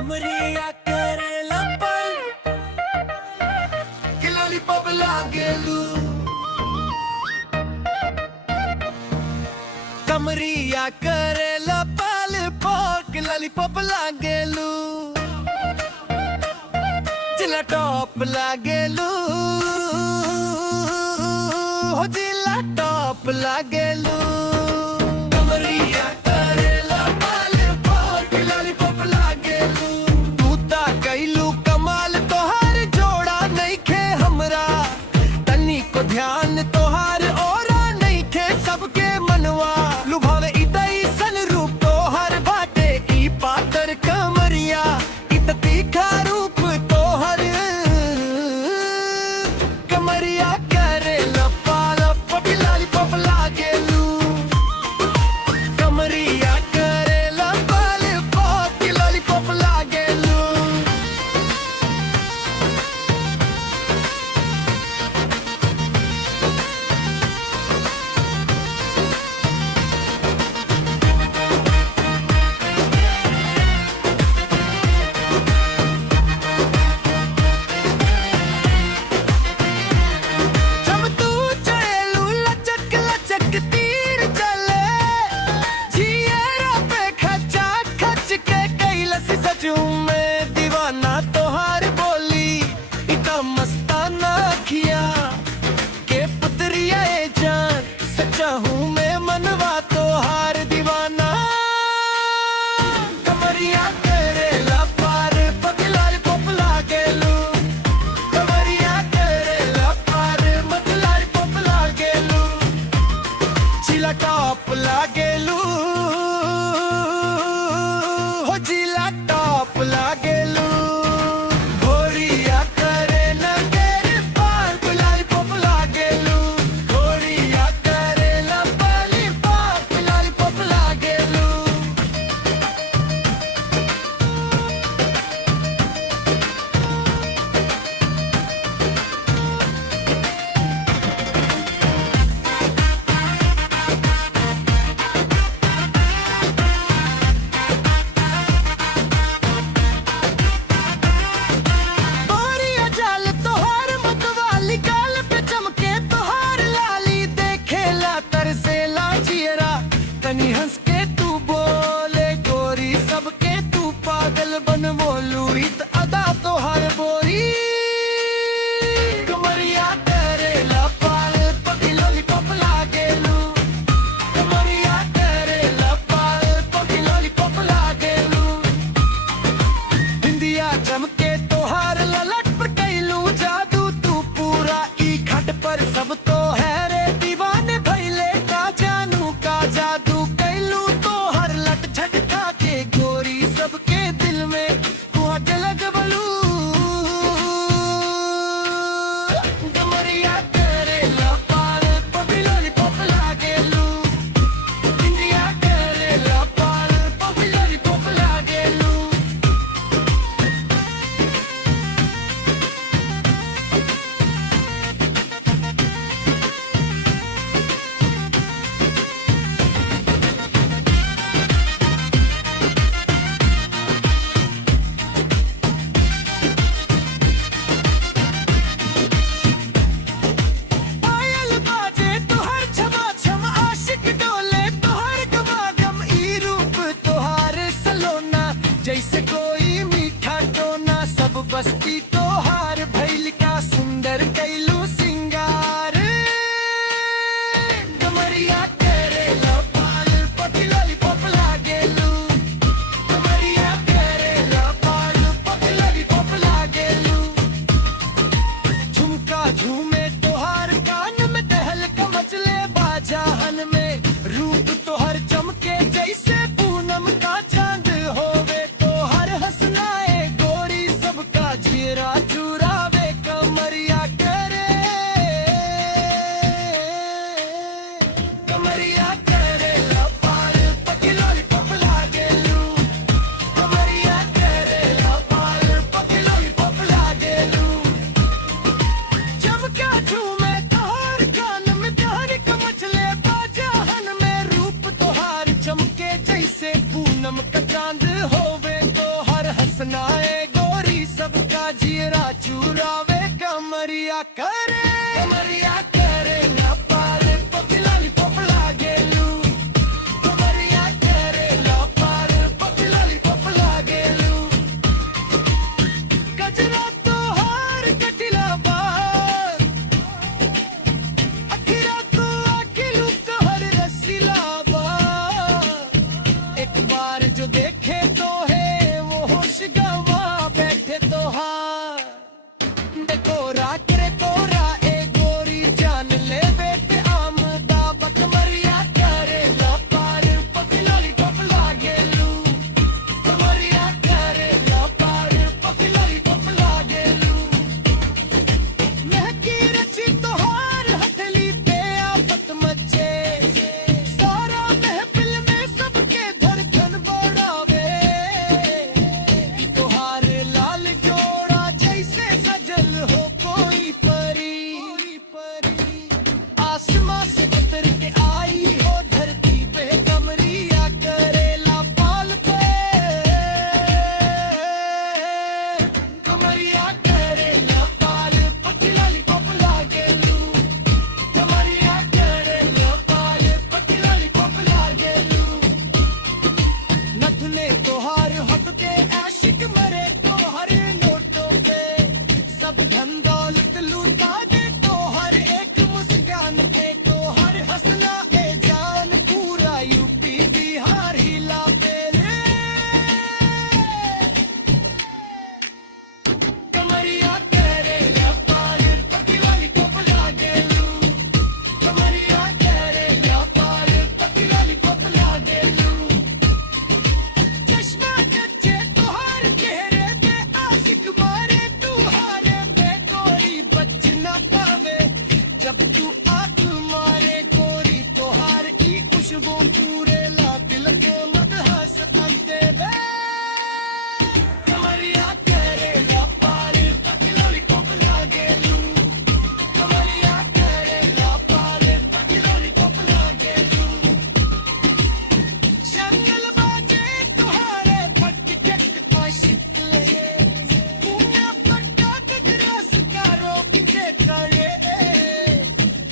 कमरिया करेला पल कि लॉलीपॉप लागेलू कमरिया करेला पल कि लॉलीपॉप लागेलू जिला टॉप लागेलू हो जिला टॉप लागेलू कमरिया करेला पल कि लॉलीपॉप लागेलू तू ता कैलू कमाल तोहार जोड़ा नहीं खे हमरा तनी को ध्यान तोहार ओरा नहीं खे सबके मनवा लुभावे इतई सन रूप तोहर बाटे ई पातर कमरिया इत तीखा रूप तोहर कमरिया करेला पल कि लॉलीपॉप लागेलू कमरिया करेला पल कि लॉलीपॉप लागेलू जब तू चलेलू लचक लचक तीर चले जियरा पे खचा खच के कैलस सचू में दीवाना तोहार बोली इतना मस्ताना अखिया के पुतरिया ए जान सच्चा हूँ मैं मनवा तोहार दीवाना कमरिया करेला पार कि लॉलीपॉप लागेलू कमरिया करेला पार कि लॉलीपॉप लागेलू जिला टॉप लागेलू हो जिला टॉप लागेलू घोड़िया करेला केरे पार कि लॉलीपॉप लागेलू घोड़िया करेला पाली पार कि लॉलीपॉप लागेलू बोरिया जाल तोहार मतवाली गाल पे चमके तोहार लाली देखेला तरसेला जियरा तनी हंस के तू बोले गोरी सबके तू पागल बन बोलू इत अदा तोहार बोरी कमरिया करेला पाल कि लॉलीपॉप लागेलू कमरिया करेला पाल कि लॉलीपॉप लागेलू इंदिया चमके तोहार ललट पर कैलू जादू तू पूरा ई घट पर सब तो है रे दीवाने भैले का जानू का जादू कैलू तोहर लट झटका के गोरी सबके दिल में कुहट लगवलू कमरिया करेला पाल कि लॉलीपॉप लागेलू इंदिया करेला पाल कि लॉलीपॉप लागेलू पायल बाजे तोहर छमा छम आशिक डोले तोहर गमागम ई रूप तोहार सलोना जैसे कोई मीठा टोना सब बस्ती तोहार भैल का सुंदर कैलू सिंगार कमरिया करेला पाल कि लॉलीपॉप लागेलू कमरिया करेला पाल कि लॉलीपॉप लागेलू झुमका झूमे तोहार कान में टहल का मचले बाजाहन में रूप तोहर चमके जैसे पूनम का चांद होवे तोहर हंसनाए गोरी सबका चेहरा चुरावे कमरिया करे कमरिया करेला पाल कि लॉलीपॉप लागेलू कमरिया करेला पाल कि लॉलीपॉप लागेलू चमका झूमे तोहर कान में तोहर कमचले बाजाहन में रूप तोहार जीरा चूरावे कमरिया करे लपाल पपिलाली पप लागेलू कमरिया करे लपाल पपिलाली पप लागेलू गजरा तो हार कटिला बार अखिरा तो अखिलू कहर रसीला बार एक बार जो देखे तो है वो होश गवा बैठे तो हार कोरा करे कोरा ए गोरी जान ले बेटे आमदा बकमरिया करे लपार पपिलाली पप लागेलू कमरिया करे लपार पपिलाली पप लागेलू महकी रची तोहार हथली पे आफत मचे सारा महफिल में सबके धड़कन बढ़ावे तोहार लाल जोड़ा जैसे सजल हो कोई परी आसमां से उतर के आई हो धरती पे कमरिया करेला पाल पे कमरिया करेला पाल पतिलाली पप लागेलू कमरिया करेला पाल पतिलाली पप लागेलू नथुने तोहार हट के आशिक मरे तोहर नोटों पे सब धन दौलत लूटा दे तोहर एक मुस्कान पे तोहर हंसना ए जान पूरा यूपी बिहार हिला पे रे कमरिया करे लपाल पतिलाली पप लागेलू कमरिया करे लपाल पतिलाली पप लागेलू चश्मा कच्चे तोहार चेहरे पे आशिक मारे तुहारे पे गोरी बच न पावे जब तू आंख मारे गोरी तोहार की खुशबू पूरे ला दिल के मदहस अंते बे कमरिया करे लपाल पतिलाली पप लागेलू कमरिया करे लपाल पतिलाली पप लागेलू शंगल बाजे तोहारे पट टक आशिक ले पूना पट्टा रस का रोक के करे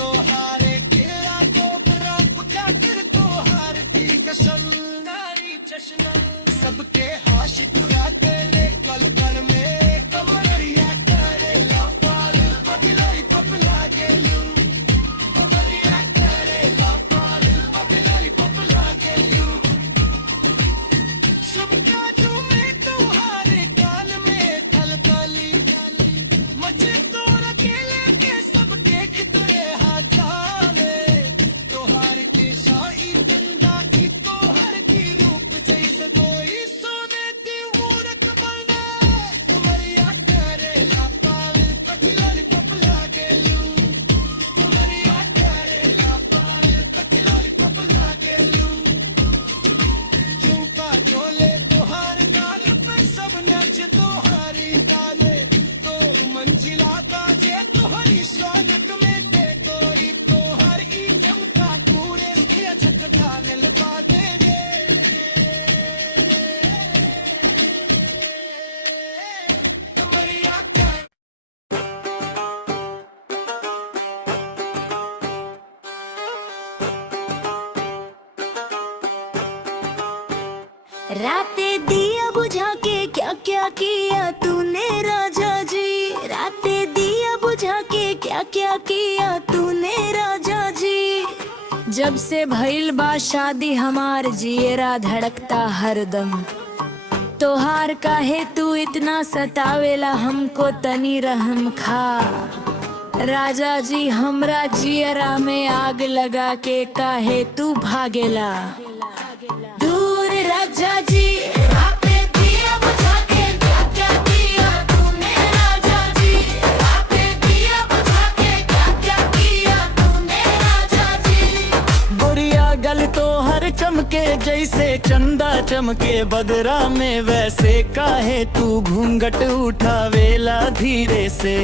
तोहारे किला को बरंग जाकर तोहार दी कसम नारी चश्मा सबके आशिक उड़ाते ले कल कल में कमरिया करे लपाल पतिलाली पप लागेलू कमरिया करे लपाल पतिलाली पप लागेलू सबका झूमे तुम्हारे काल में थलथली मजे तोर अकेले के सब देख तुरे हाथाले तोहार के शाही गंगा की तोहर की रूप जैसे कोई सोने की मूरत बना कमरिया करे लपाल पतिलाली पप लागेलू कमरिया करे लपाल पतिलाली पप लागेलू झुमका झोले तोहार गाल पे सब नच तोहारी डाले तो मंजिला ताजे तोहरी स्वागत में दे तोरी तोहर ई झुमका पूरे से छटका लगा दे रे कमरिया करे राते दिया बुझा के क्या क्या किया तूने राजा जी, राते दिया बुझा के क्या क्या किया तूने राजा जी। जब से भइल बा शादी हमार जियरा धड़कता हरदम, तोहार काहे तू इतना सतावेला हमको तनी रहम खा। राजा जी हमरा जियरा में आग लगा के काहे तू भागेला दूर राजा जी। राते दिया बुझा के क्या क्या किया तूने राजा जी, राते दिया बुझा के क्या क्या किया तूने राजा जी। गोरिया गल तो हर चमके जैसे चंदा चमके बदरा में, वैसे काहे तू घूंघट उठावेला धीरे से।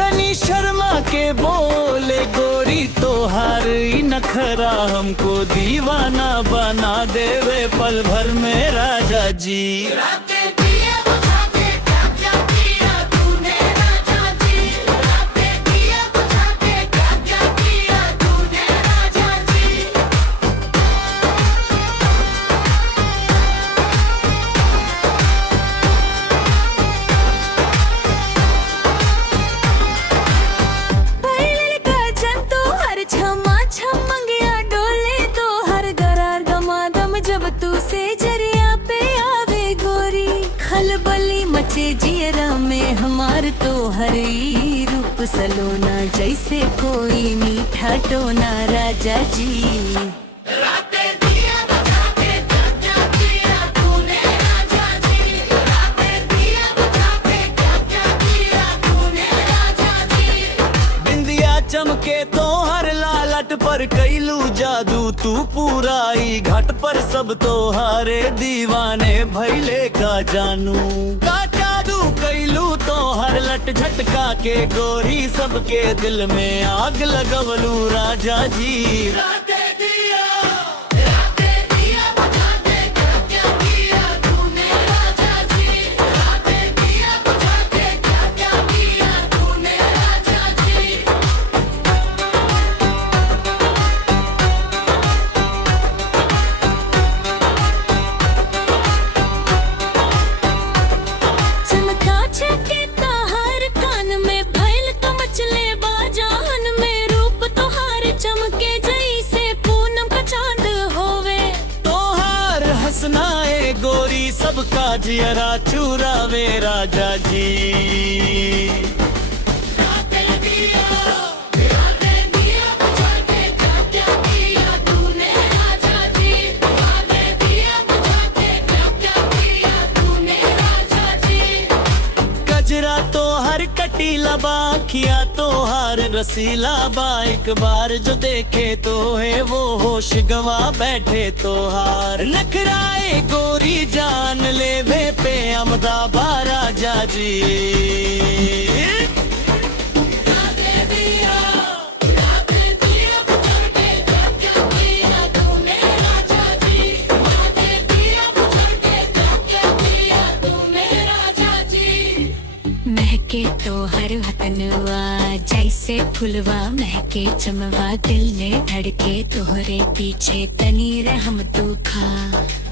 तनी शर्मा के बोले गोरी तोहार ई नखरा हमको दीवाना बना देवे पल भर में राजा जी। राते दिया बुझा के क्या क्या किया तूने तो हरी रूप सलोना, जैसे कोई मीठा टोना राजा जी। रातें दिया बुझा के क्या क्या किया तूने राजा जी, रातें दिया बुझा के क्या क्या किया तूने राजा जी। बिंदिया चमके तो हर लालट पर कैलू जादू तू पूरा ही घाट पर सब तो हारे दीवाने भैले का जानू का जादू कैलू तो हर लट झटका के गोरी सबके दिल में आग लगवलू राजा जी। रातें दिया बुझा के क्या क्या किया तूने राजा जी, रातें दिया बुझा के क्या क्या किया तूने राजा जी। चमका छके तोहार कान में भैल तो मचले बाजान में, रूप तोहार चमके जैसे पूनम का चांद होवे। तोहार हंसनाए गोरी सबका जियरा चुरावे राजा जी। रातें दिया बुझा के क्या क्या किया तूने राजा जी, रातें दिया बुझा के क्या क्या किया तूने राजा जी। गजरा तो हर कटीला बाखिया तो हर रसीला बा, एक बार जो देखे तो है वो होश गवा बैठे तो हार। नखराए गोरी जान ले वे पे अमदा बा राजा जी। रातें दिया बुझा के क्या क्या किया तूने राजा जी, रातें दिया बुझा के क्या क्या किया तूने राजा जी। महके तो हर वतनवा जैसे फुलवा महके चमवा, दिल में धड़के तोहरे पीछे तनी रहम तू खा।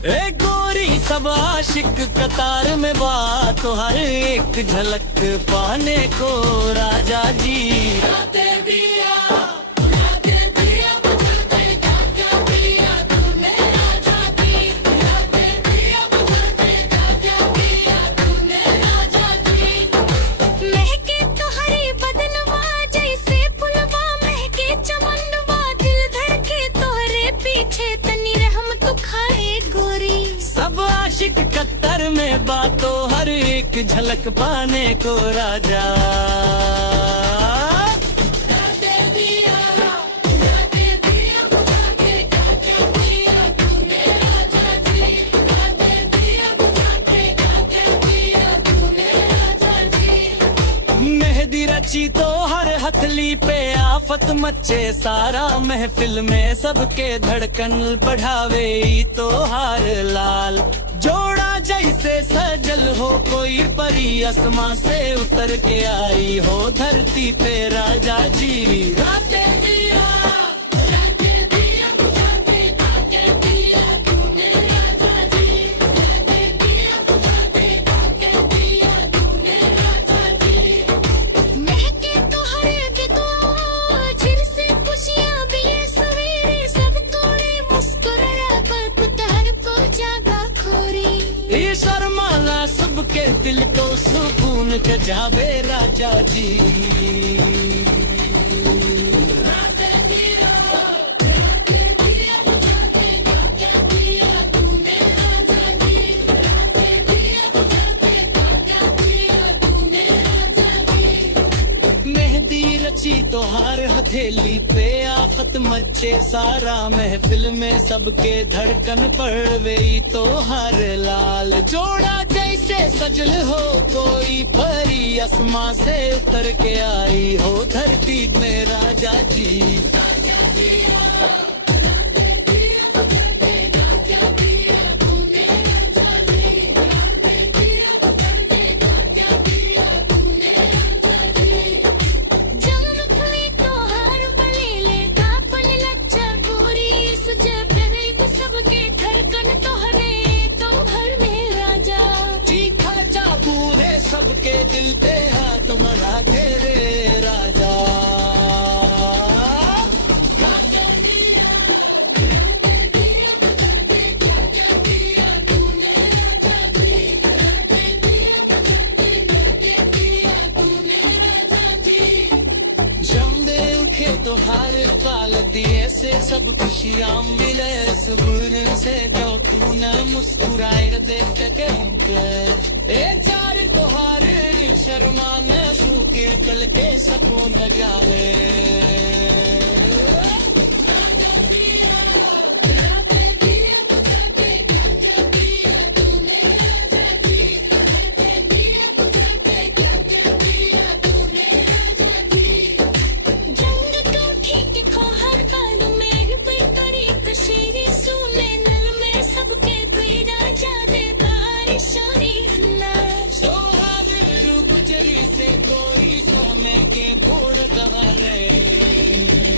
ए गोरी सब आशिक कतार में बात तो हर एक झलक पाने को राजा जी। रातें दिया बुझा के क्या क्या किया तूने राजा जी, रातें दिया बुझा के क्या क्या किया तूने राजा जी। महके तोहरे बदनवा जैसे फुलवा महके चमनवा, दिल धड़के तोहरे पीछे तनी रहम तू खाए गोरी। सब आशिक कत्तर में बातों हर एक झलक पाने को राजा। रातें दिया बुझा के क्या क्या किया तूने राजा जी, रातें दिया बुझा के क्या क्या किया तूने राजा जी। मेहंदी रची तो हर हथली पे आफत मचे सारा, महफिल में सबके धड़कन बढ़ावे ई तो हार लाल। जोड़ा जैसे सजल हो कोई परी आसमां से उतर के आई हो धरती पे राजा जी। रातें दिया बुझा के क्या क्या किया तूने राजा जी, रातें दिया बुझा के क्या क्या किया तूने राजा जी। महके तोहरे गितवा झिर से खुशियां भी ये सवेरे, सब तोड़े मुस्कुराया पर पुतार को जागा खोरी। ये शर्माना सबके दिल को सुकून के जावे राजा जी। रातें दिया बुझा के क्या क्या किया तूने राजा जी, रातें दिया बुझा के क्या क्या किया तूने राजा जी। मेहंदी रची तो हर हथेली पे आफत मचे सारा, महफिल में सबके धड़कन बढ़वे तो हर लाल। जोड़ा जैसे सजल हो कोई परी आसमां से उतर के आई हो धरती में राजा जी। सबके धड़कन तोहरे तो भर में राजा। चीखा चाबू रे सबके दिल पे हाथ मरा के रे राजा। तोहार पाल दिए से सब खुशियाँ मिले सुबह से जो तूने मुस्कुराए देख के उनके ए चार तोहार शर्मा में सूखे कल के सपन जाले कोई सोने के बोल रहा है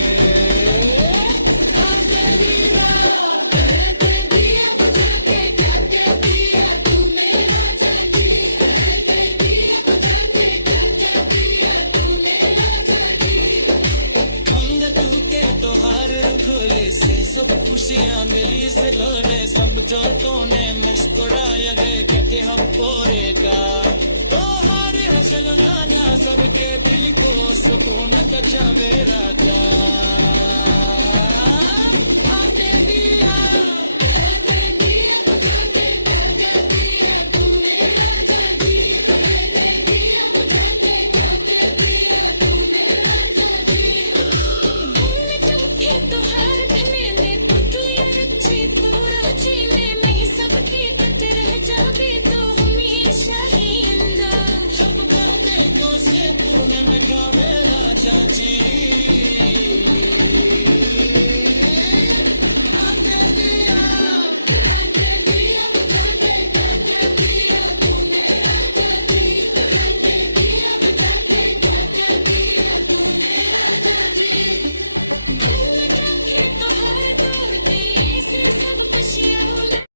खोले से सब खुशियाँ मिली से गोने समझो तूने मुस्कुराया गए कहते हम पोरेगा तो हर हसल राना सबके दिल को सुकून बचावे राजा चाची